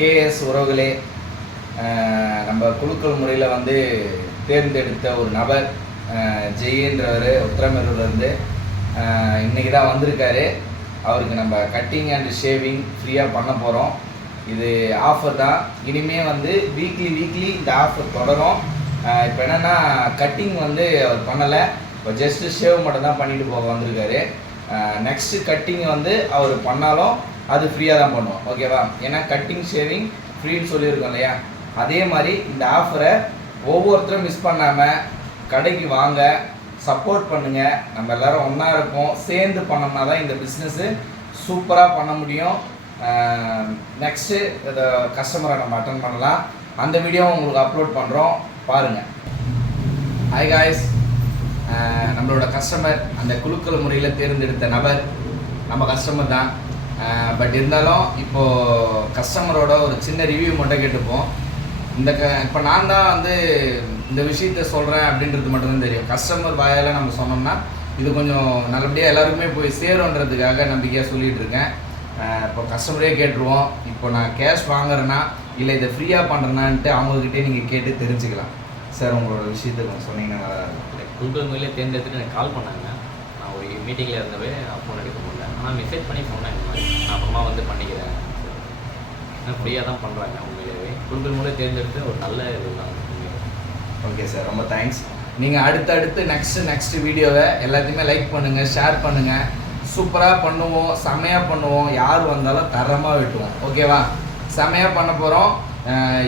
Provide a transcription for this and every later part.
KS உறவுகளே, நம்ம குழுக்கள் முறையில் வந்து தேர்ந்தெடுத்த ஒரு நபர் ஜெயின்றவர் உத்திரமேரூர்லேருந்து இன்றைக்கி தான் வந்திருக்காரு. அவருக்கு நம்ம கட்டிங் அண்ட் ஷேவிங் ஃப்ரீயாக பண்ண போகிறோம். இது ஆஃபர் தான். இனிமேல் வந்து வீக்லி இந்த ஆஃபர் தொடரும். இப்போ என்னென்னா கட்டிங் வந்து அவர் பண்ணலை, இப்போ ஜஸ்ட்டு ஷேவ் மட்டும் தான் பண்ணிட்டு போக வந்திருக்காரு. நெக்ஸ்ட்டு கட்டிங் வந்து அவர் பண்ணாலும் அது ஃப்ரீயாக தான் பண்ணுவோம், ஓகேவா? ஏன்னா கட்டிங் ஷேவிங் ஃப்ரீன்னு சொல்லியிருக்கோம் இல்லையா? அதே மாதிரி இந்த ஆஃபரை ஒவ்வொருத்தரும் மிஸ் பண்ணாமல் கடைக்கு வாங்க, சப்போர்ட் பண்ணுங்கள். நம்ம எல்லோரும் ஒன்றா இருப்போம், சேர்ந்து பண்ணோம்னா தான் இந்த பிஸ்னஸ்ஸு சூப்பராக பண்ண முடியும். நெக்ஸ்ட்டு இதை கஸ்டமரை நம்ம அட்டன் பண்ணலாம். அந்த வீடியோவை உங்களுக்கு அப்லோட் பண்ணுறோம், பாருங்கள். ஹாய் காய்ஸ், நம்மளோட கஸ்டமர் அந்த குழுக்கள் முறையில் தேர்ந்தெடுத்த நபர் நம்ம கஸ்டமர் தான். பட் இருந்தாலும் இப்போது கஸ்டமரோட ஒரு சின்ன ரிவ்யூ மட்டும் கேட்டுப்போம். இப்போ நான் தான் வந்து இந்த விஷயத்த சொல்கிறேன் அப்படின்றது மட்டும்தான் தெரியும். கஸ்டமர் வாயால் நம்ம சொன்னோம்னா இது கொஞ்சம் நல்லபடியாக எல்லாருக்குமே போய் சேருன்றதுக்காக நம்பிக்கையாக சொல்லிகிட்டு இருக்கேன். இப்போ கஸ்டமரே கேட்டுருவோம். இப்போ நான் கேஷ் வாங்குறேன்னா இல்லை இதை ஃப்ரீயாக பண்ணுறேன்னான்ட்டு அவங்கக்கிட்டே நீங்கள் கேட்டு தெரிஞ்சுக்கலாம். சார், உங்களோட விஷயத்தை கொஞ்சம் சொன்னீங்கன்னா நல்லா இருக்கும். குழுக்கள் முறையில் தேர்ந்தெடுத்துட்டு எனக்கு கால் பண்ணாங்க. நான் ஒரு மீட்டிங்கில் இருந்தவே ஃபோன் எடுக்க முடியல. ஆனால் மெசேஜ் பண்ணி சொன்னேன், இந்த மாதிரி நான் அப்புறமா வந்து பண்ணிக்கிறேன். ஃப்ரீயாக தான் பண்ணுறாங்க. உண்மையிலேயே குழுக்கள் முறையில் தேர்ந்தெடுத்து ஒரு நல்ல இது தான். ஓகே சார், ரொம்ப தேங்க்ஸ். நீங்கள் அடுத்தடுத்து நெக்ஸ்ட்டு வீடியோவை எல்லாத்தையுமே லைக் பண்ணுங்கள், ஷேர் பண்ணுங்கள். சூப்பராக பண்ணுவோம், செம்மையாக பண்ணுவோம். யார் வந்தாலும் தரமாக வெட்டுவோம், ஓகேவா? செம்மையாக பண்ண போகிறோம்.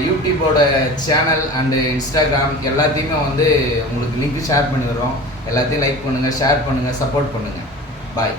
யூடியூபோட சேனல் அண்டு இன்ஸ்டாகிராம் எல்லாத்தையுமே வந்து உங்களுக்கு லிங்க் ஷேர் பண்ணி வரோம். எல்லாத்தையும் லைக் பண்ணுங்கள், ஷேர் பண்ணுங்கள், சப்போர்ட் பண்ணுங்கள். பாய்.